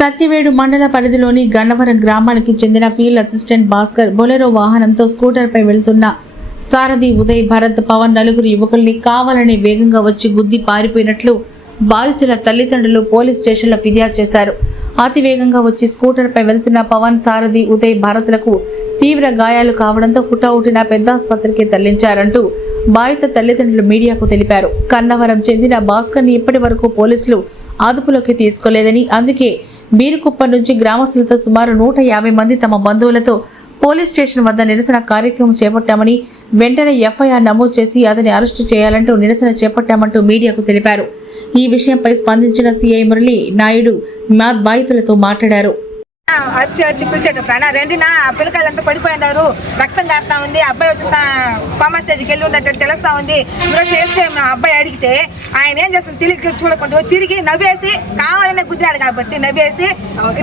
సత్యవేడు మండల పరిధిలోని గన్నవరం గ్రామానికి చెందిన ఫీల్డ్ అసిస్టెంట్ భాస్కర్ బొలెరో వాహనంతో స్కూటర్పై వెళ్తున్న సారథి ఉదయ్ భరత్ పవన్ నలుగురు యువకుల్ని కావాలని వేగంగా వచ్చి గుద్ది పారిపోయినట్లు బాధితుల తల్లిదండ్రులు పోలీస్ స్టేషన్లో ఫిర్యాదు చేశారు. అతి వేగంగా వచ్చి స్కూటర్పై వెళ్తున్న పవన్, సారథి ఉదయ్ భరత్లకు తీవ్ర గాయాలు కావడంతో హుటాహుటిన పెద్ద ఆసుపత్రికి తరలించారంటూ బాధిత తల్లిదండ్రులు మీడియాకు తెలిపారు. కన్నవరం చెందిన భాస్కర్ని ఇప్పటి వరకు పోలీసులు అదుపులోకి తీసుకోలేదని, అందుకే బీరుకుప్ప నుంచి గ్రామస్తులతో సుమారు 150 మంది తమ బంధువులతో పోలీస్ స్టేషన్ వద్ద నిరసన కార్యక్రమం చేపట్టామని, వెంటనే ఎఫ్ఐఆర్ నమోదు చేసి అతన్ని అరెస్టు చేయాలంటూ నిరసన చేపట్టామంటూ మీడియాకు తెలిపారు. ఈ విషయంపై స్పందించిన సిఐ మురళీ నాయుడు బాధితులతో మాట్లాడారు. అరిచి పిలిచేట ప్రాణ రెండి నా పిల్లకాయలంతా పడిపోయినారు, రక్తం కారుతా ఉంది. అబ్బాయి వచ్చి కామా స్టేజ్కి వెళ్ళి ఉన్నట్టు తెలుస్తా ఉంది. ఈరోజు ఏం చేయము అబ్బాయి అడిగితే ఆయన ఏం చేస్తాను తిరిగి చూడకుండా తిరిగి నవ్వేసి కావాలనే గుద్దాడు కాబట్టి నవ్వేసి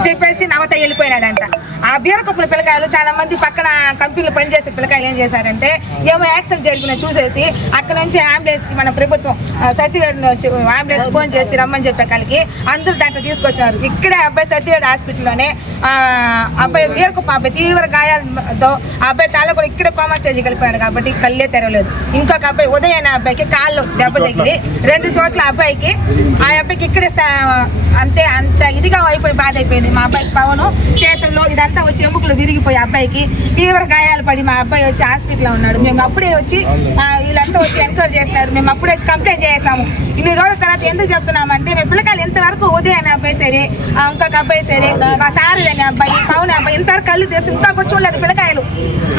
చెప్పేసి నవత వెళ్ళిపోయినాడంట. ఆ బీరకప్పుల పిల్లకాయలు చాలా మంది పక్కన కంపెనీలు పనిచేసే పిల్లకాయలు ఏం చేశారంటే ఏమో యాక్సిడెంట్ జరిగిన చూసేసి అక్కడ నుంచి అంబులెన్స్కి మన ప్రభుత్వం సత్యవేడు నుంచి అంబులెన్స్ ఫోన్ చేసి రమ్మని చెప్పే కాలికి అందరూ దాంట్లో తీసుకొచ్చినారు. ఇక్కడే అబ్బాయి సత్యవేడు హాస్పిటల్లోనే అబ్బాయి బీరకుప్ప అబ్బాయి తీవ్ర గాయాలతో ఆ అబ్బాయి తాళ కూడా ఇక్కడే కామా స్టేజ్కి వెళ్ళిపోయాడు కాబట్టి కళ్ళే తెరవలేదు. ఇంకొక అబ్బాయి ఉదయ్ అనే అబ్బాయికి కాళ్ళు దెబ్బ తగిలి 2 చోట్ల అబ్బాయికి ఆ అబ్బాయికి ఇక్కడే అంత ఇదిగా అయిపోయి బాధ అయిపోయింది. మా అబ్బాయికి పవను చేతుల్లో ఇదంతా వచ్చి ఎముకలు విరిగిపోయి అబ్బాయికి తీవ్ర గాయాలు పడి మా అబ్బాయి వచ్చి హాస్పిటల్లో ఉన్నాడు. మేము అప్పుడే వచ్చి వీళ్ళంతా వచ్చి ఎంక్వైరీ చేస్తున్నారు. మేము అప్పుడే వచ్చి కంప్లైంట్ చేసాము. ఇన్ని రోజుల తర్వాత ఎందుకు చెప్తున్నామంటే మేము పిల్లకాయలు ఎంతవరకు ఉదయ్ అనే అబ్బాయి సరే, ఇంకొక అబ్బాయి సరే, మా సారథి అనే అబ్బాయి, పవన్ అబ్బాయి ఇంతవరకు కళ్ళు తెసి ఇంకా కూడా చూడలేదు పిల్లకాయలు.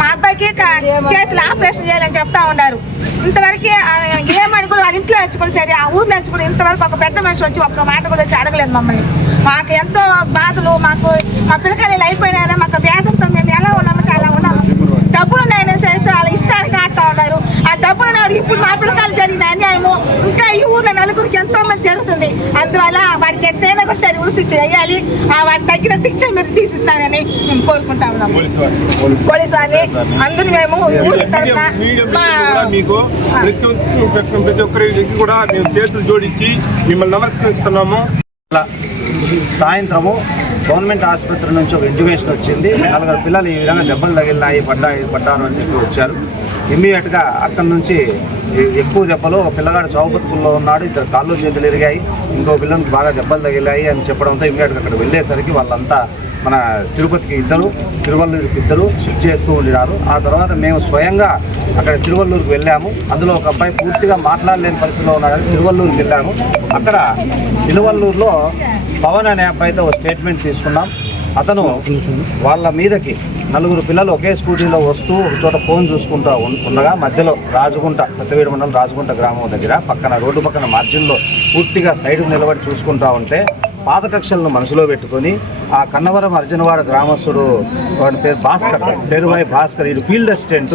మా అబ్బాయికి చేతులు ఆపరేషన్ చేయాలని చెప్తా ఉన్నారు. ఇంతవరకు ఏమని కూడా వాళ్ళ ఇంట్లో వచ్చుకుని సరే, ఆ ఊర్లో వచ్చుకుని ఇంతవరకు ఒక పెద్ద మనిషి వచ్చి ఒక్క మాట కూడా వచ్చి అడగలేదు మమ్మల్ని. మాకు ఎంతో బాధలు, మాకు మా పిల్లకాయలు అయిపోయినారా, మాకు వేదంతో మేము ఎలా ఉన్నామంటే అలా ఉన్నాము. డబ్బులు ఉన్నాయని సరే వాళ్ళ ఇష్టానికి ఆడుతూ ఉన్నారు. ఆ డబ్బులు ఉన్నాడు. ఇప్పుడు మా పిల్లకాయలు జరిగిన అన్యాయము ఇంకా ఈ ఊర్లో నలుగురికి ఎంతో మంది జరుగుతుంది. అందువల్ల వాడికి ఎంతైనా కూడా సరే ఉరి శిక్ష వేయాలి. వాడికి తగ్గిన శిక్ష మీరు తీసిస్తానని మేము కోరుకుంటా ఉన్నాము. పోలీసు వారిని అందరూ మేము ప్రతి ఒక్కరికి కూడా మేము చేతులు జోడించి మిమ్మల్ని నమస్కరిస్తున్నాము. సాయంత్రము గవర్నమెంట్ ఆసుపత్రి నుంచి ఒక ఇంటిమేషన్ వచ్చింది. 4 పిల్లలు ఈ విధంగా దెబ్బలు తగిలినాయి, పడ్డారు అని చెప్పి వచ్చారు. ఇమ్మీడియట్గా అక్కడి నుంచి ఎక్కువ దెబ్బలు, ఒక పిల్లగాడు చౌబతుకుల్లో ఉన్నాడు, 2 కాళ్ళు చేతులు ఇరిగాయి, ఇంకో పిల్లలకి బాగా దెబ్బలు తగిలాయి అని చెప్పడంతో ఇమ్మీడియట్గా అక్కడ వెళ్ళేసరికి వాళ్ళంతా మన తిరుపతికి 2, తిరువల్లూరుకి 2 షిఫ్ట్ చేస్తూ ఉండినారు. ఆ తర్వాత మేము స్వయంగా అక్కడ తిరువల్లూరుకి వెళ్ళాము. అందులో ఒక అబ్బాయి పూర్తిగా మాట్లాడలేని పరిస్థితిలో ఉన్నాడని తిరువల్లూరుకి వెళ్ళాము. అక్కడ తిరువల్లూరులో పవన్ అనే అబ్బాయితో ఒక స్టేట్మెంట్ తీసుకున్నాం. అతను వాళ్ళ మీదకి 4 పిల్లలు ఒకే స్కూటీలో వస్తూ ఒక చోట ఫోన్ చూసుకుంటూ ఉండగా మధ్యలో రాజగుంట, సత్యవేడు మండలం రాజగుంట గ్రామం దగ్గర రోడ్డు పక్కన మార్జిన్లో పూర్తిగా సైడ్కు నిలబడి చూసుకుంటూ ఉంటే పాత కక్షలను మనసులో పెట్టుకొని ఆ కన్నవరం అర్జునవాడ గ్రామస్తుడు, వాడి పేరు భాస్కర్, పేరువాయి భాస్కర్, ఇది ఫీల్డ్ అసిస్టెంట్,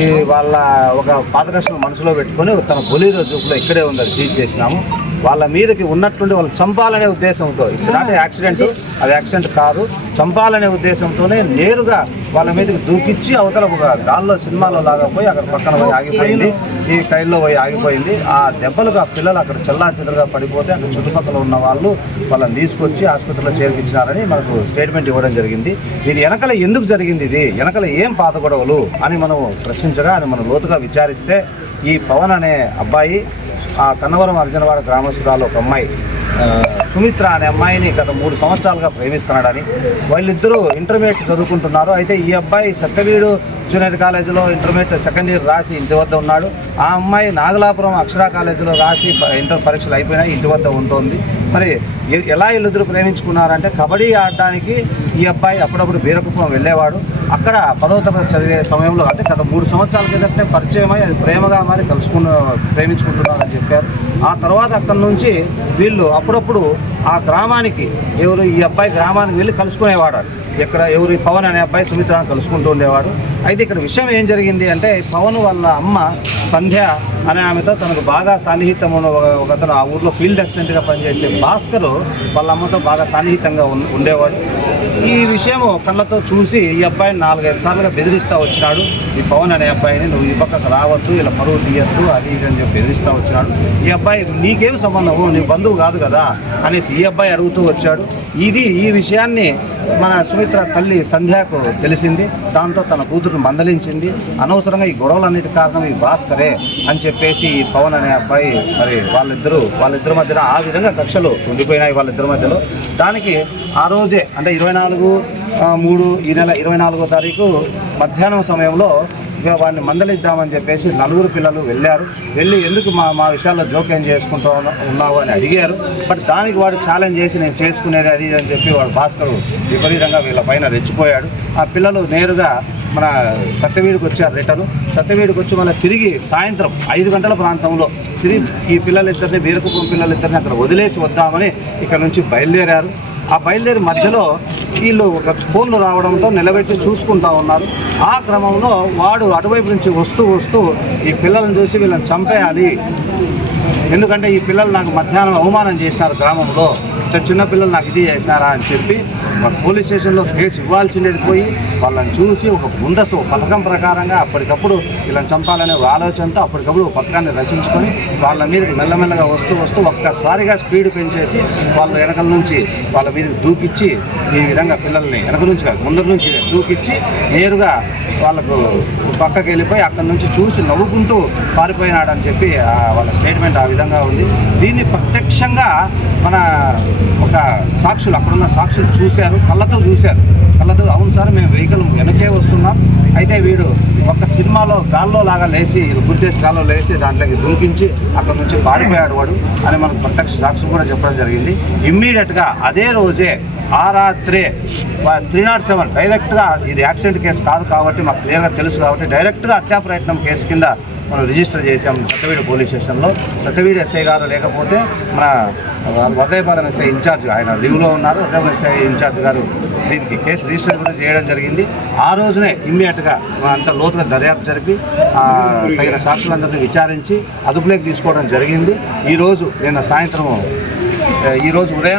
ఈ వాళ్ళ ఒక పాత కక్షలను మనసులో పెట్టుకొని తన బొలీరో జూపులో ఇక్కడే ఉందని సీజ్ చేసినాము. వాళ్ళ మీదకి ఉన్నట్టుండి వాళ్ళు చంపాలనే ఉద్దేశంతో, ఇట్స్ నాట్ యాక్సిడెంట్, అది యాక్సిడెంట్ కాదు, చంపాలనే ఉద్దేశంతోనే నేరుగా వాళ్ళ మీదకి దూకిచ్చి అవతల గాల్లో సినిమాలో లాగపోయి అక్కడ పక్కన పోయి ఆగిపోయింది, ఈ కైల్లో పోయి ఆగిపోయింది. ఆ దెబ్బలకు ఆ పిల్లలు అక్కడ చెల్లాచెదరుగా పడిపోతే అక్కడ చుట్టుపక్కల ఉన్న వాళ్ళు వాళ్ళని తీసుకొచ్చి ఆసుపత్రిలో చేర్పించారని మనకు స్టేట్మెంట్ ఇవ్వడం జరిగింది. దీని వెనకల ఎందుకు జరిగింది, ఇది వెనకల ఏం పాత గొడవలు అని మనం ప్రశ్నించగా అని మనం లోతుగా విచారిస్తే ఈ పవన్ అనే అబ్బాయి ఆ కన్నవరం అర్జునవాడ గ్రామస్తురాలు ఒక అమ్మాయి సుమిత్ర అనే అమ్మాయిని గత 3 సంవత్సరాలుగా ప్రేమిస్తున్నాడని, వాళ్ళిద్దరూ ఇంటర్మీడియట్ చదువుకుంటున్నారు. అయితే ఈ అబ్బాయి సత్యవేడు జూనియర్ కాలేజీలో ఇంటర్మీడియట్ సెకండ్ ఇయర్ రాసి ఇంటి వద్ద ఉన్నాడు. ఆ అమ్మాయి నాగలాపురం అక్షరా కాలేజీలో రాసి ఇంటర్ పరీక్షలు అయిపోయినాయి, ఇంటి వద్ద ఉంటుంది. మరి ఎలా వీళ్ళిద్దరూ ప్రేమించుకున్నారంటే కబడ్డీ ఆడడానికి ఈ అబ్బాయి అప్పుడప్పుడు బీరకుప్పం వెళ్ళేవాడు. అక్కడ 10వ తరగతి చదివే సమయంలో అంటే గత 3 సంవత్సరాల కిందటనే పరిచయమై అది ప్రేమగా మరి ప్రేమించుకుంటున్నారని చెప్పారు. ఆ తర్వాత అక్కడి నుంచి వీళ్ళు అప్పుడప్పుడు ఆ గ్రామానికి ఈ అబ్బాయి గ్రామానికి వెళ్ళి కలుసుకునేవాడు. ఇక్కడ పవన్ అనే అబ్బాయి సుమిత్రను కలుసుకుంటూ ఉండేవాడు. అయితే ఇక్కడ విషయం ఏం జరిగింది అంటే పవన్ వాళ్ళ అమ్మ సంధ్య అనే ఆమెతో తనకు బాగా సన్నిహితం ఒకతను ఆ ఊర్లో ఫీల్డ్ అసిస్టెంట్గా పనిచేసే భాస్కర్ వాళ్ళ అమ్మతో బాగా సన్నిహితంగా ఉండేవాడు. ఈ విషయం కళ్ళతో చూసి ఈ అబ్బాయిని 4-5 సార్లుగా బెదిరిస్తూ వచ్చినాడు. ఈ పవన్ అనే అబ్బాయిని నువ్వు ఈ పక్కకు రావద్దు, ఇలా పరువు తీయద్దు, అది ఇది అని చెప్పి బెదిరిస్తూ వచ్చినాడు. ఈ అబ్బాయి నీకేం సంబంధము, నీ బంధువు కాదు కదా అనేసి ఈ అబ్బాయి అడుగుతూ వచ్చాడు. ఈ విషయాన్ని మన సుమిత్ర తల్లి సంధ్యకు తెలిసింది. దాంతో తన కూతురుని మందలించింది. అనవసరంగా ఈ గొడవలన్నిటి కారణం ఈ భాస్కరే అని చెప్పేసి ఈ పవన్ అనే అబ్బాయి మరి వాళ్ళిద్దరి మధ్యన ఆ విధంగా కక్షలు ఉండిపోయినాయి వాళ్ళిద్దరి మధ్యలో. దానికి ఆ రోజే అంటే 24/3 ఈ నెల 24వ తారీఖు మధ్యాహ్నం సమయంలో ఇక వాడిని మందలిద్దామని చెప్పేసి 4 పిల్లలు వెళ్ళి ఎందుకు మా విషయాల్లో జోక్యం చేసుకుంటూ ఉన్నావు అని అడిగారు. బట్ దానికి వాడు ఛాలెంజ్ చేసి నేను చేసుకునేది అది అని చెప్పి వాడు భాస్కర్ విపరీతంగా వీళ్ళ పైన రెచ్చిపోయాడు. ఆ పిల్లలు నేరుగా మన సత్యవీడికి వచ్చారు. సత్యవీడికి వచ్చి మళ్ళీ తిరిగి సాయంత్రం 5 గంటల ప్రాంతంలో తిరిగి ఈ పిల్లలిద్దరిని వీరకుప్పం పిల్లలిద్దరిని అక్కడ వదిలేసి వద్దామని ఇక్కడ నుంచి బయలుదేరారు. ఆ బయలుదేరి మధ్యలో వీళ్ళు ఒక ఫోన్లు రావడంతో నిలబెట్టి చూసుకుంటా ఉన్నారు. ఆ క్రమంలో వాడు అటువైపు నుంచి వస్తూ ఈ పిల్లలను చూసి వీళ్ళని చంపేయాలి, ఎందుకంటే ఈ పిల్లలు నాకు మధ్యాహ్నం అవమానం చేశారు గ్రామంలో, చిన్నపిల్లలు నాకు ఇది చేసినారా అని చెప్పి పోలీస్ స్టేషన్లో కేసు ఇవ్వాల్సిండేది పోయి వాళ్ళని చూసి ఒక ముందస్తు పథకం ప్రకారంగా అప్పటికప్పుడు వీళ్ళని చంపాలనే ఆలోచనతో అప్పటికప్పుడు పథకాన్ని రచించుకొని వాళ్ళ మీదకి మెల్లమెల్లగా వస్తూ ఒక్కసారిగా స్పీడ్ పెంచేసి వాళ్ళ వెనకల నుంచి వాళ్ళ మీదకి దూకిచ్చి ఈ విధంగా పిల్లల్ని వెనక నుంచి కాదు ముందర నుంచి దూకిచ్చి నేరుగా వాళ్ళకు పక్కకి వెళ్ళిపోయి అక్కడి నుంచి చూసి నవ్వుకుంటూ పారిపోయినాడని చెప్పి వాళ్ళ స్టేట్మెంట్ ఆ విధంగా ఉంది. దీన్ని ప్రత్యక్షంగా మన ఒక సాక్షులు అక్కడున్న సాక్షులు చూశారు, కళ్ళతో అవును సార్ మేము వెహికల్ వెనకే వస్తున్నాం, అయితే వీడు ఒక సినిమాలో గాల్లో లాగా లేచి గుద్దేసి గాల్లో లేచి దాంట్లోకి దుంకించి అక్కడ నుంచి పారిపోయాడు వాడు అని మనకు ప్రత్యక్ష సాక్షులు కూడా చెప్పడం జరిగింది. ఇమ్మీడియట్గా అదే రోజే ఆ రాత్రే 307 డైరెక్ట్గా ఇది యాక్సిడెంట్ కేసు కాదు కాబట్టి మాకు క్లియర్గా తెలుసు కాబట్టి డైరెక్ట్గా హత్యా ప్రయత్నం కేసు కింద మనం రిజిస్టర్ చేసాం సత్యవీడు పోలీస్ స్టేషన్లో. సత్యవీడు ఎస్ఐ గారు లేకపోతే మన వర్ధయపాలెం ఎస్ఐ ఇన్ఛార్జ్ ఆయన లీవ్లో ఉన్నారు. వర్ధయపాలెం ఎస్ఐ ఇన్ఛార్జ్ గారు దీనికి కేసు రిజిస్టర్ కూడా చేయడం జరిగింది. ఆ రోజునే ఇమ్మీడియట్గా అంత లోతుగా దర్యాప్తు జరిపి తగిన సాక్షులందరినీ విచారించి అదుపులోకి తీసుకోవడం జరిగింది. ఈరోజు నిన్న సాయంత్రం ఈరోజు ఉదయం